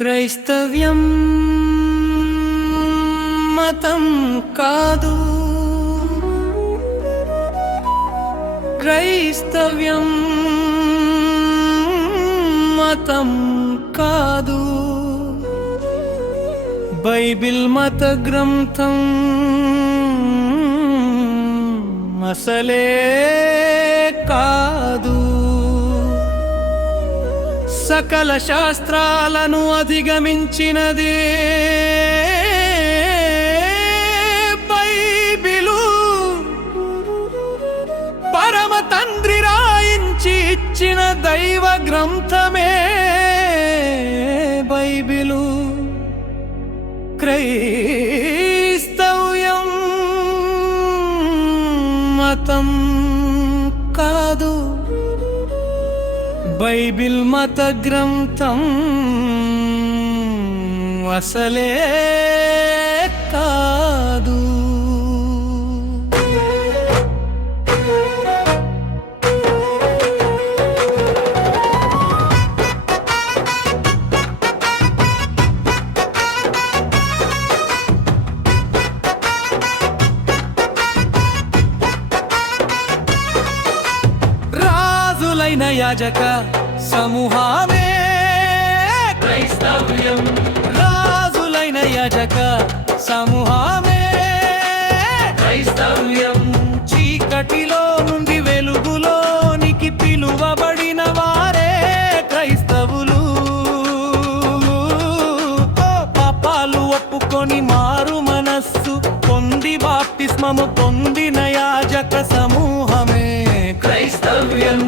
క్రైస్తవ్యం మతం కాదు, క్రైస్తవ్యం మతం కాదు, బైబిల్ మత గ్రంథం అసలే కాదు. సకల శాస్త్రాలను అధిగమించినదే బైబిలు. పరమ తండ్రి రాయించి ఇచ్చిన దైవ గ్రంథమే బైబిలు. క్రైస్తవ్యం మతం కాదు, బైబిల్ మత గ్రంథం అసలే కాదు. రాజులైన యాజక సమూహమే క్రైస్తవ్యం. రాజులైన యాజక సమూహమే క్రైస్తవ్యం. చీకటిలో నుండి వెలుగులోనికి పిలువబడిన వారే క్రైస్తవులు. పాపాలు ఒప్పుకొని మారు మనస్సు పొంది బాప్తిస్మము పొందిన యాజక సమూహమే క్రైస్తవ్యం.